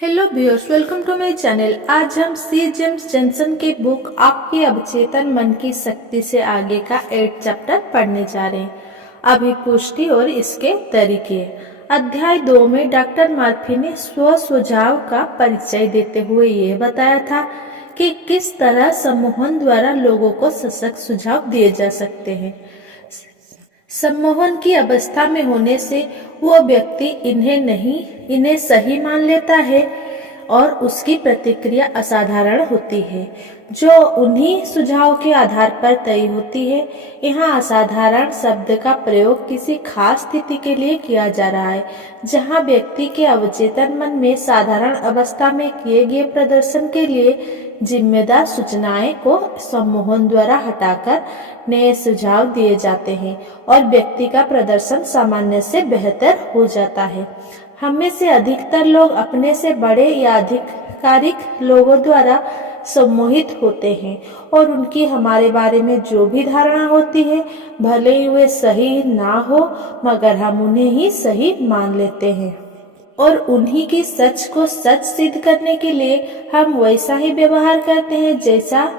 Hello viewers, welcome to my channel. आज हम C James Jensen के बुक आपके अवचेतन मन की शक्ति से आगे का 8 चैप्टर पढ़ने जा रहे हैं। अभिपुष्टि और इसके तरीके। अध्याय 2 में डॉक्टर मर्फी ने स्व सुझाव का परिचय देते हुए यह बताया था कि किस तरह सम्मोहन द्वारा लोगों को सशक्त सुझाव दिए जा सकते हैं। सम्मोहन की अवस्था में होने से वो व्यक्ति इन्हें सही मान लेता है और उसकी प्रतिक्रिया असाधारण होती है, जो उन्हीं सुझाव के आधार पर तय होती है। यहाँ असाधारण शब्द का प्रयोग किसी खास स्थिति के लिए किया जा रहा है, जहाँ व्यक्ति के अवचेतन मन में साधारण अवस्था में किए गए प्रदर्शन के लिए जिम्मेदार सूचनाएं को सम्मोहन द्वारा हटाकर नए सुझाव दिए जाते हैं और व्यक्ति का प्रदर्शन सामान्य से बेहतर हो जाता है। हम में से अधिकतर लोग अपने से बड़े या आधिकारिक लोगों द्वारा सम्मोहित होते हैं और उनकी हमारे बारे में जो भी धारणा होती है, भले ही वे सही ना हो, मगर हम उन्हें ही सही मान लेते हैं और उन्हीं की सच को सच सिद्ध करने के लिए हम वैसा ही व्यवहार करते हैं, जैसा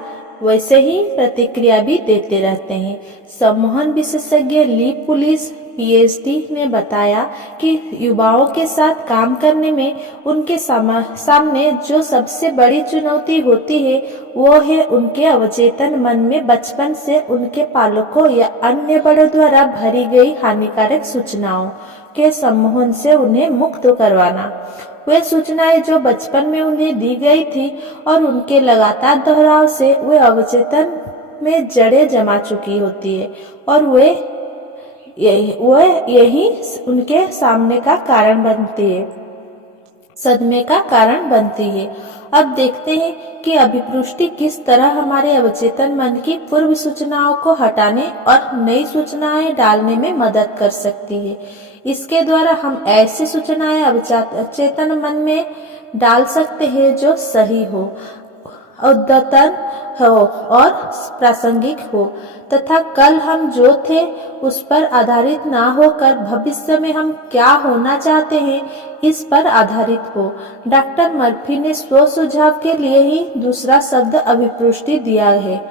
वैसे ही प्रतिक्रिया भी देते रहते हैं। सम्मोहन विशेषज्ञ ली पुलिस पीएचडी ने बताया कि युवाओं के साथ काम करने में उनके सामने जो सबसे बड़ी चुनौती होती है, वो है उनके अवचेतन मन में बचपन से उनके पालकों या अन्य बड़ों द्वारा भरी गई हानिकारक सूचनाओं के सम्मोहन से उन्हें मुक्त करवाना। वे सूचनाएं जो बचपन में उन्हें दी गई थी और उनके लगातार दोहराव से वे अवचेतन में जड़ें जमा चुकी होती है और यही उनके सामने का कारण बनती है, सदमे का कारण बनती है। अब देखते हैं कि अभिपुष्टि किस तरह हमारे अवचेतन मन की पूर्व सूचनाओं को हटाने और नई सूचनाएं डालने में मदद कर सकती है। इसके द्वारा हम ऐसी सूचनाएं अवचेतन मन में डाल सकते हैं जो सही हो, अद्यतन हो और प्रासंगिक हो, तथा कल हम जो थे उस पर आधारित ना होकर भविष्य में हम क्या होना चाहते हैं इस पर आधारित हो। डॉक्टर मर्फी ने स्व सुझाव के लिए ही दूसरा शब्द अभिपुष्टि दिया है।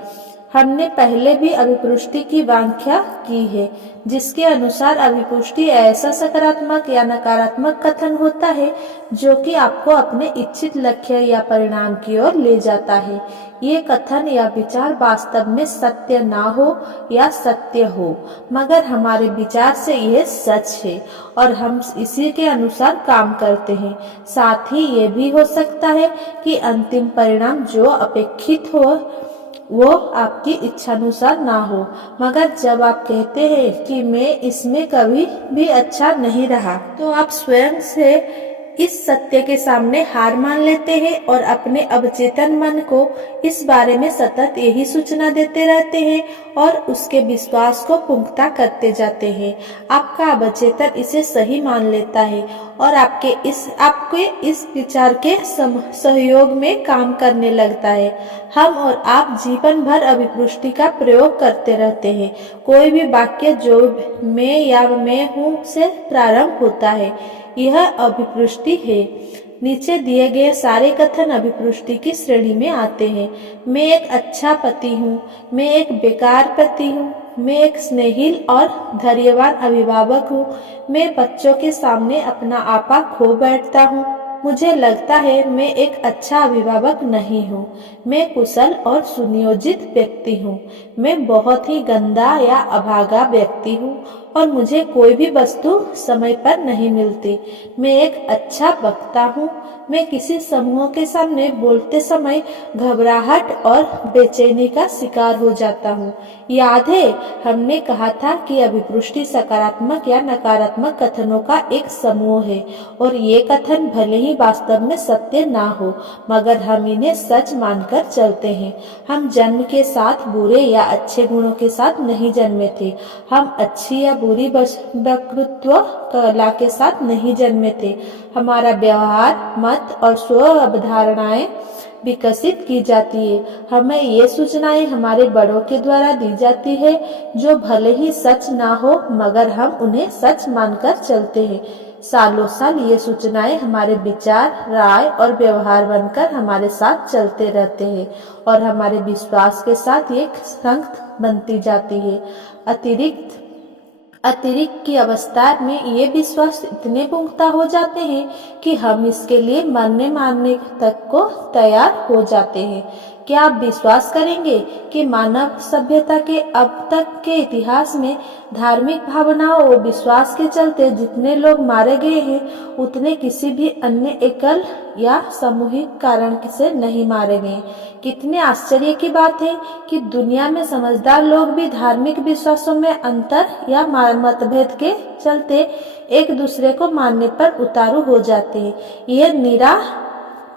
हमने पहले भी अभिपुष्टि की व्याख्या की है, जिसके अनुसार अभिपुष्टि ऐसा सकारात्मक या नकारात्मक कथन होता है जो कि आपको अपने इच्छित लक्ष्य या परिणाम की ओर ले जाता है। ये कथन या विचार वास्तव में सत्य ना हो या सत्य हो, मगर हमारे विचार से यह सच है और हम इसी के अनुसार काम करते हैं। साथ ही ये भी हो सकता है कि अंतिम परिणाम जो अपेक्षित हो वो आपकी इच्छानुसार ना हो, मगर जब आप कहते हैं कि मैं इसमें कभी भी अच्छा नहीं रहा, तो आप स्वयं से इस सत्य के सामने हार मान लेते हैं और अपने अवचेतन मन को इस बारे में सतत यही सूचना देते रहते हैं और उसके विश्वास को पुख्ता करते जाते हैं। आपका अवचेतन इसे सही मान लेता है और आपके इस विचार के सहयोग में काम करने लगता है। हम और आप जीवन भर अभिपुष्टि का प्रयोग करते रहते हैं। कोई भी वाक्य जो मैं या मैं हूँ से प्रारंभ होता है, यह अभिपुष्टि है। नीचे दिए गए सारे कथन अभिपुष्टि की श्रेणी में आते हैं। मैं एक अच्छा पति हूँ, मैं एक बेकार पति हूँ, मैं एक स्नेहिल और धैर्यवान अभिभावक हूँ, मैं बच्चों के सामने अपना आपा खो बैठता हूँ, मुझे लगता है मैं एक अच्छा अभिभावक नहीं हूँ, मैं कुशल और सुनियोजित व्यक्ति हूँ, मैं बहुत ही गंदा या अभागा व्यक्ति हूँ और मुझे कोई भी वस्तु समय पर नहीं मिलती, मैं एक अच्छा वक्ता हूँ, मैं किसी समूह के सामने बोलते समय घबराहट और बेचैनी का शिकार हो जाता हूँ। याद है हमने कहा था कि अभिपुष्टि सकारात्मक या नकारात्मक कथनों का एक समूह है और ये कथन भले ही वास्तव में सत्य ना हो, मगर हम इन्हें सच मानकर चलते हैं। हम जन्म के साथ बुरे या अच्छे गुणों के साथ नहीं जन्मे थे, हम अच्छी या बुरी वक्तृत्व कला के साथ नहीं जन्मे थे। हमारा व्यवहार, मत और स्व अवधारणाएं विकसित की जाती है। हमें ये सूचनाएं हमारे बड़ों के द्वारा दी जाती है, जो भले ही सच ना हो, मगर हम उन्हें सच मानकर चलते हैं। सालों साल ये सूचनाएं हमारे विचार, राय और व्यवहार बनकर हमारे साथ चलते रहते हैं और हमारे विश्वास के साथ एक संगत बनती जाती है। अतिरिक्त की अवस्था में ये विश्वास इतने पुख्ता हो जाते हैं कि हम इसके लिए मरने मारने तक को तैयार हो जाते हैं। क्या आप विश्वास करेंगे कि मानव सभ्यता के अब तक के इतिहास में धार्मिक भावनाओं और विश्वास के चलते जितने लोग मारे गए हैं उतने किसी भी अन्य एकल या सामूहिक कारण से नहीं मारे गए। कितने आश्चर्य की बात है कि दुनिया में समझदार लोग भी धार्मिक विश्वासों में अंतर या मतभेद के चलते एक दूसरे को मानने पर उतारू हो जाते हैं। यह निरा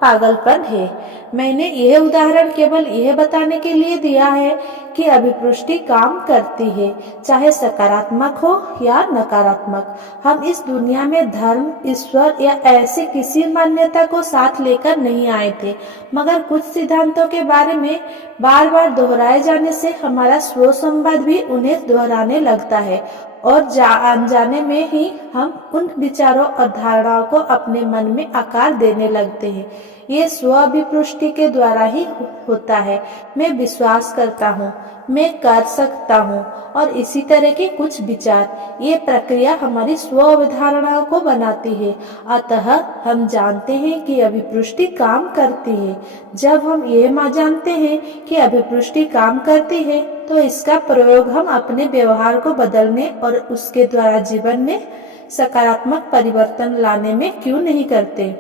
पागलपन है। मैंने यह उदाहरण केवल यह बताने के लिए दिया है कि अभिपुष्टि काम करती है, चाहे सकारात्मक हो या नकारात्मक। हम इस दुनिया में धर्म, ईश्वर या ऐसी किसी मान्यता को साथ लेकर नहीं आए थे, मगर कुछ सिद्धांतों के बारे में बार बार दोहराए जाने से हमारा स्व संवाद भी उन्हें दोहराने लगता है और अनजाने में ही हम उन विचारों और धारणाओं को अपने मन में आकार देने लगते हैं। ये स्व अभिपुष्टि के द्वारा ही होता है। मैं विश्वास करता हूँ, मैं कर सकता हूँ और इसी तरह के कुछ विचार। ये प्रक्रिया हमारी स्व अवधारणाओं को बनाती है। अतः हम जानते हैं कि अभिपुष्टि काम करती है। जब हम यह जानते हैं कि अभिपुष्टि काम करती है तो इसका प्रयोग हम अपने व्यवहार को बदलने और उसके द्वारा जीवन में सकारात्मक परिवर्तन लाने में क्यों नहीं करते।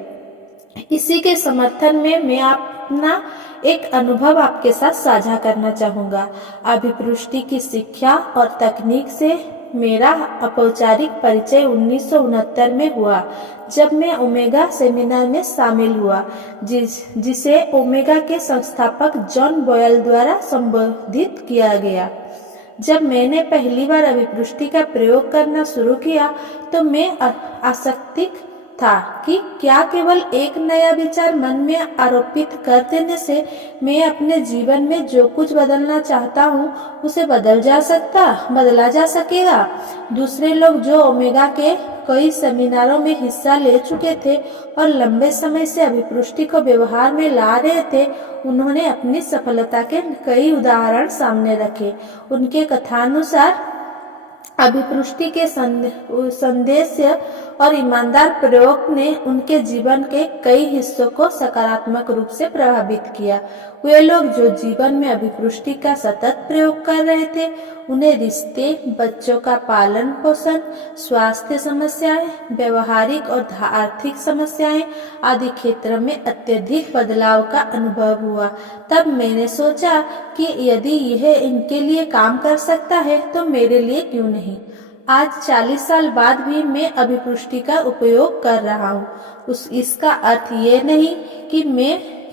इसी के समर्थन में मैं अपना एक अनुभव आपके साथ साझा करना चाहूँगा। अभिपुष्टि की शिक्षा और तकनीक से मेरा औपचारिक परिचय 1969 में हुआ, जब मैं ओमेगा सेमिनार में शामिल हुआ, जिसे ओमेगा के संस्थापक जॉन बॉयल द्वारा संबोधित किया गया। जब मैंने पहली बार अभिपुष्टि का प्रयोग करना शुरू किया तो मैं आसक्तिक था कि क्या केवल एक नया विचार मन में आरोपित कर देने से मैं अपने जीवन में जो कुछ बदलना चाहता हूँ उसे बदला जा सकेगा। दूसरे लोग जो ओमेगा के कई सेमिनारों में हिस्सा ले चुके थे और लंबे समय से अभिपुष्टि को व्यवहार में ला रहे थे, उन्होंने अपनी सफलता के कई उदाहरण सामने रखे। उनके कथानुसार अभिपुष्टि के संदेश और ईमानदार प्रयोग ने उनके जीवन के कई हिस्सों को सकारात्मक रूप से प्रभावित किया। वे लोग जो जीवन में अभिपुष्टि का सतत प्रयोग कर रहे थे, उन्हें रिश्ते, बच्चों का पालन पोषण, स्वास्थ्य समस्याएं, व्यवहारिक और आर्थिक समस्याएं आदि क्षेत्र में अत्यधिक बदलाव का अनुभव हुआ। तब मैंने सोचा कि यदि यह इनके लिए काम कर सकता है तो मेरे लिए क्यों नहीं। आज 40 साल बाद भी मैं अभिपुष्टि का उपयोग कर रहा हूँ। इसका अर्थ ये नहीं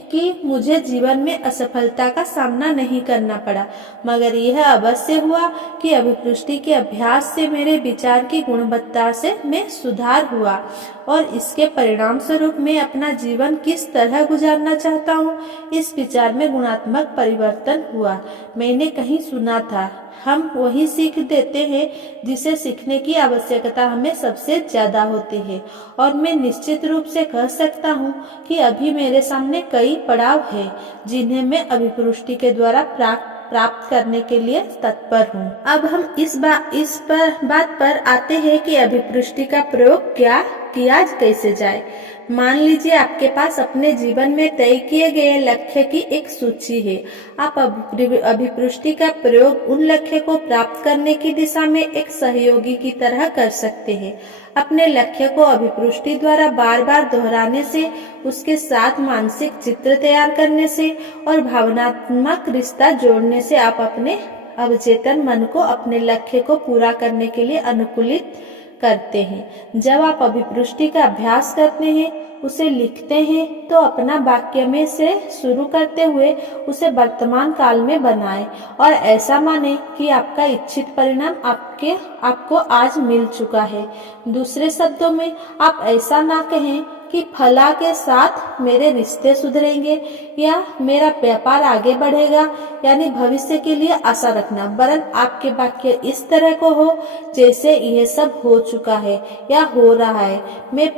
कि मुझे जीवन में असफलता का सामना नहीं करना पड़ा, मगर यह अवश्य हुआ कि अभिपुष्टि के अभ्यास से मेरे विचार की गुणवत्ता में सुधार हुआ और इसके परिणाम स्वरूप मैं अपना जीवन किस तरह गुजारना चाहता हूँ, इस विचार में गुणात्मक परिवर्तन हुआ। मैंने कहीं सुना था, हम वही सीख देते हैं जिसे सीखने की आवश्यकता हमें सबसे ज्यादा होती है, और मैं निश्चित रूप से कह सकता हूँ कि अभी मेरे सामने कई पड़ाव हैं जिन्हें मैं अभिपुष्टि के द्वारा प्राप्त करने के लिए तत्पर हूँ। अब हम इस बात पर आते हैं कि अभिपुष्टि का प्रयोग किया कैसे जाए। मान लीजिए आपके पास अपने जीवन में तय किए गए लक्ष्य की एक सूची है। आप अभिपुष्टि का प्रयोग उन लक्ष्य को प्राप्त करने की दिशा में एक सहयोगी की तरह कर सकते हैं। अपने लक्ष्य को अभिपुष्टि द्वारा बार बार दोहराने से, उसके साथ मानसिक चित्र तैयार करने से और भावनात्मक रिश्ता जोड़ने से आप अपने अवचेतन मन को अपने लक्ष्य को पूरा करने के लिए अनुकूलित करते हैं। जब आप अभिपुष्टि का अभ्यास करते हैं, उसे लिखते हैं, तो अपना वाक्य में से शुरू करते हुए उसे वर्तमान काल में बनाएं और ऐसा माने कि आपका इच्छित परिणाम आपको आज मिल चुका है। दूसरे शब्दों में, आप ऐसा ना कहें कि फला के साथ मेरे रिश्ते सुधरेंगे या मेरा व्यापार आगे बढ़ेगा, यानी भविष्य के लिए आशा रखना, वरन आपके वाक्य इस तरह को हो जैसे यह सब हो चुका है या हो रहा है। मैं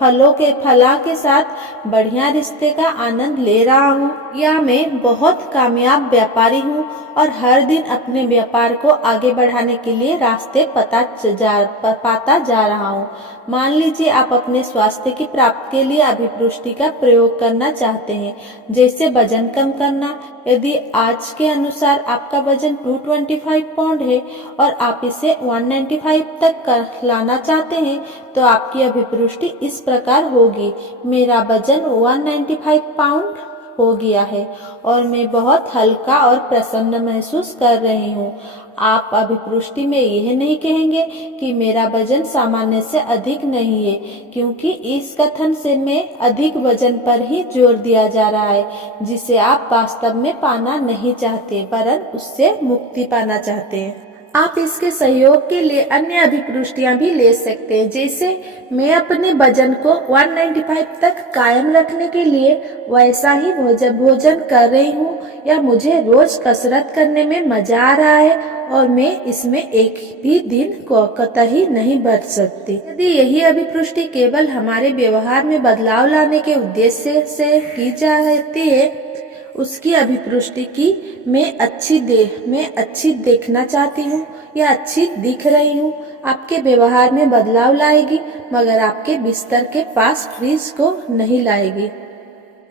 फला के साथ बढ़िया रिश्ते का आनंद ले रहा हूँ, या मैं बहुत कामयाब व्यापारी हूँ और हर दिन अपने व्यापार को आगे बढ़ाने के लिए रास्ते पाता जा रहा हूँ। मान लीजिए आप अपने स्वास्थ्य की प्राप्ति के लिए अभिपुष्टि का प्रयोग करना चाहते हैं, जैसे वजन कम करना। यदि आज के अनुसार आपका वजन 225 पाउंड है और आप इसे 195 तक लाना चाहते हैं, तो आपकी अभिपुष्टि इस प्रकार होगी: मेरा वजन 195 पाउंड हो गया है और मैं बहुत हल्का और प्रसन्न महसूस कर रही हूँ। आप अभिपुष्टि में यह नहीं कहेंगे कि मेरा वजन सामान्य से अधिक नहीं है, क्योंकि इस कथन से में अधिक वजन पर ही जोर दिया जा रहा है, जिसे आप वास्तव में पाना नहीं चाहते, वरन उससे मुक्ति पाना चाहते हैं। आप इसके सहयोग के लिए अन्य अभिपुष्टियां भी ले सकते हैं, जैसे मैं अपने वजन को 195 तक कायम रखने के लिए वैसा ही भोजन कर रही हूँ, या मुझे रोज कसरत करने में मजा आ रहा है और मैं इसमें एक भी दिन को कतई नहीं बच सकती। यदि यही अभिपुष्टि केवल हमारे व्यवहार में बदलाव लाने के उद्देश्य से की जाती है, उसकी अभिपुष्टि की मैं अच्छी देखना चाहती हूँ या अच्छी दिख रही हूँ, आपके व्यवहार में बदलाव लाएगी, मगर आपके बिस्तर के पास फ्रिज को नहीं लाएगी।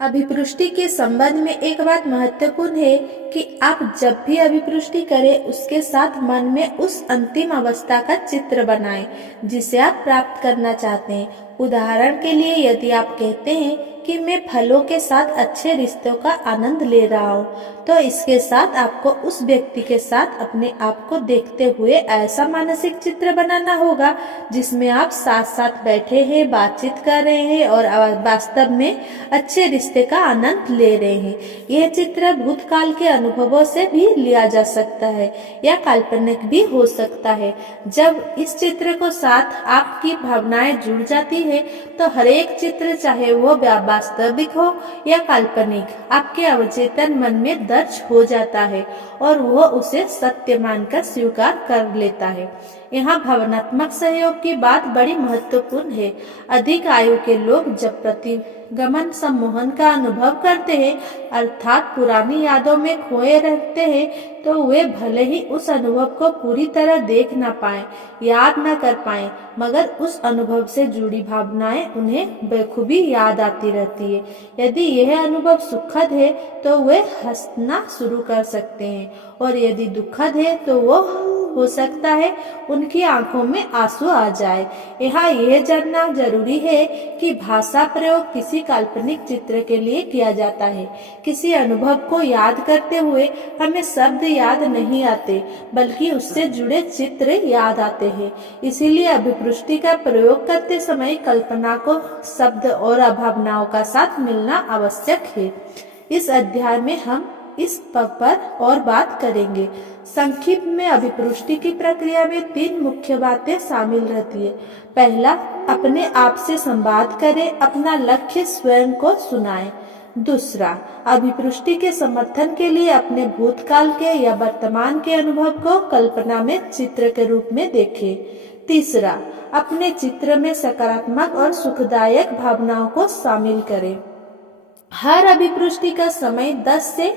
अभिपुष्टि के संबंध में एक बात महत्वपूर्ण है कि आप जब भी अभिपुष्टि करें, उसके साथ मन में उस अंतिम अवस्था का चित्र बनाएं जिसे आप प्राप्त करना चाहते हैं। उदाहरण के लिए, यदि आप कहते हैं कि मैं फलों के साथ अच्छे रिश्तों का आनंद ले रहा हूँ, तो इसके साथ आपको उस व्यक्ति के साथ अपने आप को देखते हुए ऐसा मानसिक चित्र बनाना होगा जिसमें आप साथ साथ बैठे हैं, बातचीत कर रहे हैं और वास्तव में अच्छे रिश्ते का आनंद ले रहे हैं। यह चित्र भूतकाल के अनुभवों से भी लिया जा सकता है या काल्पनिक भी हो सकता है। जब इस चित्र को साथ आपकी भावनाएं जुड़ जाती है, तो हर एक चित्र, चाहे वो वास्तविक हो या काल्पनिक, आपके अवचेतन मन में दर्ज हो जाता है और वो उसे सत्य मानकर स्वीकार कर लेता है। यहाँ भावनात्मक सहयोग की बात बड़ी महत्वपूर्ण है। अधिक आयु के लोग जब प्रतिगमन सम्मोहन का अनुभव करते हैं, अर्थात पुरानी यादों में खोए रहते हैं, तो वे भले ही उस अनुभव को पूरी तरह देख न पाए, याद न कर पाए, मगर उस अनुभव से जुड़ी भावनाएं उन्हें बखूबी याद आती रहती है। यदि यह अनुभव सुखद है तो वे हंसना शुरू कर सकते हैं, और यदि दुखद है तो वो हो सकता है उनकी आंखों में आंसू आ जाए। यहाँ यह जानना जरूरी है कि भाषा प्रयोग किसी काल्पनिक चित्र के लिए किया जाता है। किसी अनुभव को याद करते हुए हमें शब्द याद नहीं आते, बल्कि उससे जुड़े चित्र याद आते हैं। इसीलिए अभिपुष्टि का प्रयोग करते समय कल्पना को शब्द और भावनाओं का साथ मिलना आवश्यक है। इस अध्याय में हम इस पर और बात करेंगे। संक्षिप्त में अभिपुष्टि की प्रक्रिया में 3 मुख्य बातें शामिल रहती है। पहला, अपने आप से संवाद करें, अपना लक्ष्य स्वयं को सुनाएं। दूसरा, अभिपुष्टि के समर्थन के लिए अपने भूतकाल के या वर्तमान के अनुभव को कल्पना में चित्र के रूप में देखें। तीसरा, अपने चित्र में सकारात्मक और सुखदायक भावनाओं को शामिल करें। हर अभिपुष्टि का समय 10 से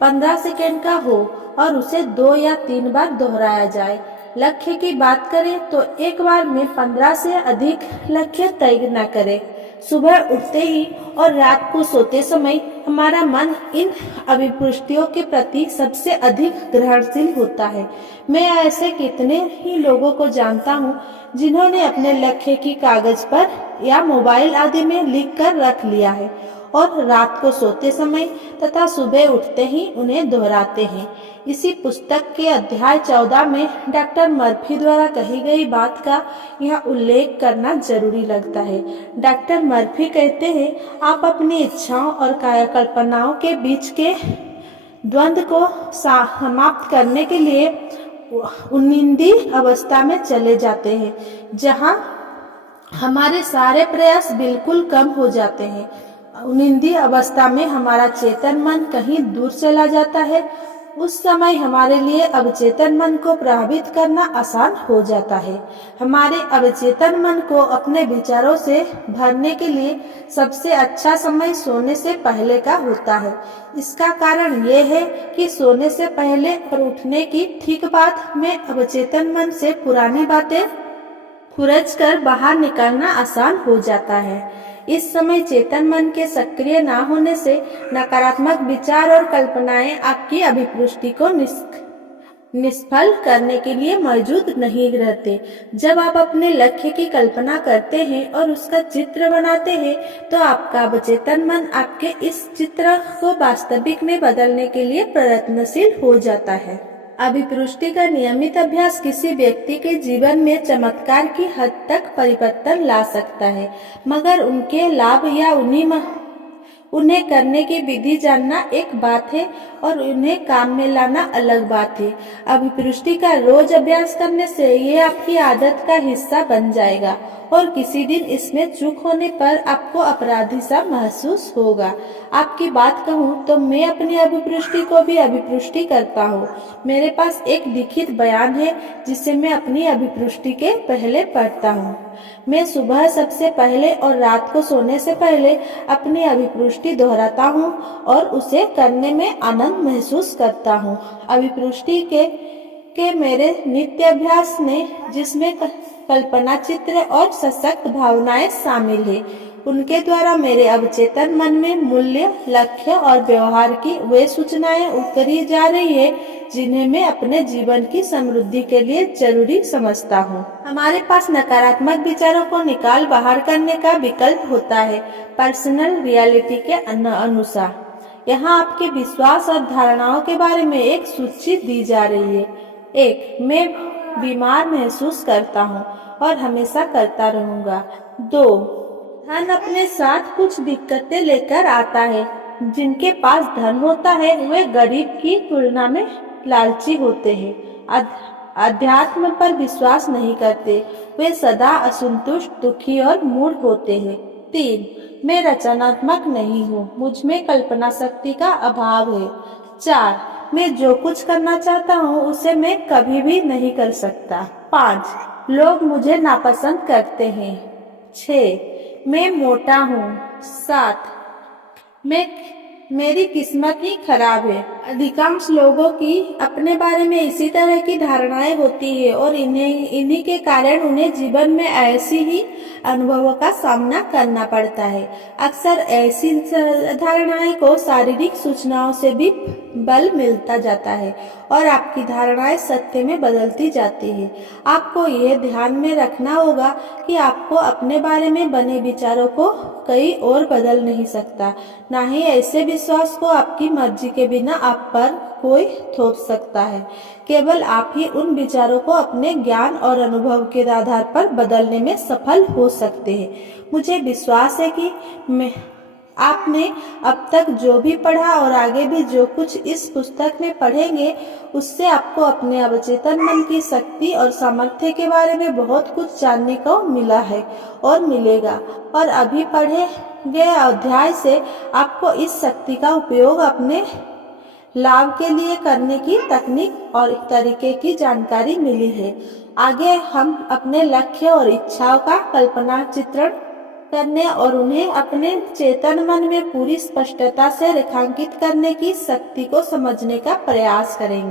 15 सेकेंड का हो और उसे 2 या 3 बार दोहराया जाए। लक्ष्य की बात करें तो एक बार में 15 से अधिक लक्ष्य तय न करें। सुबह उठते ही और रात को सोते समय हमारा मन इन अभिपुष्टियों के प्रति सबसे अधिक ग्रहणशील होता है। मैं ऐसे कितने ही लोगों को जानता हूँ जिन्होंने अपने लक्ष्य की कागज पर या मोबाइल आदि में लिख कर रख लिया है और रात को सोते समय तथा सुबह उठते ही उन्हें दोहराते हैं। इसी पुस्तक के अध्याय 14 में डॉक्टर मर्फी द्वारा कही गई बात का यह उल्लेख करना जरूरी लगता है। डॉक्टर मर्फी कहते हैं, आप अपनी इच्छाओं और कायाकल्पनाओं के बीच के द्वंद्व को समाप्त करने के लिए उन्निंदी अवस्था में चले जाते हैं, जहां हमारे सारे प्रयास बिल्कुल कम हो जाते हैं। निंदी अवस्था में हमारा चेतन मन कहीं दूर चला जाता है। उस समय हमारे लिए अवचेतन मन को प्रभावित करना आसान हो जाता है। हमारे अवचेतन मन को अपने विचारों से भरने के लिए सबसे अच्छा समय सोने से पहले का होता है। इसका कारण ये है कि सोने से पहले और उठने की ठीक बाद में अवचेतन मन से पुरानी बातें खुरच कर बाहर निकलना आसान हो जाता है। इस समय चेतन मन के सक्रिय ना होने से नकारात्मक विचार और कल्पनाएं आपकी अभिपुष्टि को निष्फल करने के लिए मौजूद नहीं रहते। जब आप अपने लक्ष्य की कल्पना करते हैं और उसका चित्र बनाते हैं, तो आपका अवचेतन मन आपके इस चित्र को वास्तविक में बदलने के लिए प्रयत्नशील हो जाता है। अभिपुष्टि का नियमित अभ्यास किसी व्यक्ति के जीवन में चमत्कार की हद तक परिवर्तन ला सकता है, मगर उनके लाभ या उन्हें करने की विधि जानना एक बात है और उन्हें काम में लाना अलग बात है। अभिपुष्टि का रोज अभ्यास करने से ये आपकी आदत का हिस्सा बन जाएगा और किसी दिन इसमें चूक होने पर आपको अपराधी सा महसूस होगा। आपकी बात कहूँ तो मैं अपनी अभिपुष्टि को भी अभिपुष्टि करता हूँ। मेरे पास एक लिखित बयान है जिसे मैं अपनी अभिपुष्टि के पहले पढ़ता हूँ। मैं सुबह सबसे पहले और रात को सोने से पहले अपनी अभिपुष्टि दोहराता हूँ और उसे करने में आनंद महसूस करता हूँ। अभिपुष्टि के मेरे नित्य अभ्यास ने जिसमें कल्पना चित्र और सशक्त भावनाएं शामिल है, उनके द्वारा मेरे अवचेतन मन में मूल्य, लक्ष्य और व्यवहार की वे सूचनाएं उतरी जा रही है जिन्हें मैं अपने जीवन की समृद्धि के लिए जरूरी समझता हूँ। हमारे पास नकारात्मक विचारों को निकाल बाहर करने का विकल्प होता है। पर्सनल रियलिटी के अनुसार यहाँ आपके विश्वास और धारणाओं के बारे में एक सूची दी जा रही है। 1. मैं बीमार महसूस करता हूँ और हमेशा करता रहूंगा। 2. धन अपने साथ कुछ दिक्कतें लेकर आता है। जिनके पास धन होता है वे गरीब की तुलना में लालची होते हैं। अध्यात्म पर विश्वास नहीं करते, वे सदा असंतुष्ट, दुखी और मूढ़ होते हैं। 3. मैं रचनात्मक नहीं हूँ, मुझ में कल्पना शक्ति का अभाव है। 4. मैं जो कुछ करना चाहता हूँ उसे मैं कभी भी नहीं कर सकता। 5. लोग मुझे नापसंद करते हैं। 6. मैं मोटा हूँ। 7. मेरी किस्मत ही खराब है। अधिकांश लोगों की अपने बारे में इसी तरह की धारणाएं होती है और इन्हीं के कारण उन्हें जीवन में ऐसी ही अनुभवों का सामना करना पड़ता है। अक्सर ऐसी धारणाएं को शारीरिक सूचनाओं से भी बल मिलता जाता है और आपकी धारणाएं सत्य में बदलती जाती है। आपको यह ध्यान में रखना होगा कि आपको अपने बारे में बने विचारों को कहीं और बदल नहीं सकता, ना ही ऐसे विश्वास को आपकी मर्जी के बिना आप पर कोई थोप सकता है। केवल आप ही उन विचारों को अपने ज्ञान और अनुभव के आधार पर बदलने में सफल हो सकते हैं। मुझे विश्वास है कि आपने अब तक जो भी पढ़ा और आगे भी जो कुछ इस पुस्तक में पढ़ेंगे, उससे आपको अपने अवचेतन मन की शक्ति और सामर्थ्य के बारे में बहुत कुछ जानने को मिला है और मिलेगा। और अभी पढ़े गए अध्याय से आपको इस शक्ति का उपयोग अपने लाभ के लिए करने की तकनीक और तरीके की जानकारी मिली है। आगे हम अपने लक्ष्य और इच्छाओं का कल्पना चित्रण करने और उन्हें अपने चेतन मन में पूरी स्पष्टता से रेखांकित करने की शक्ति को समझने का प्रयास करेंगे।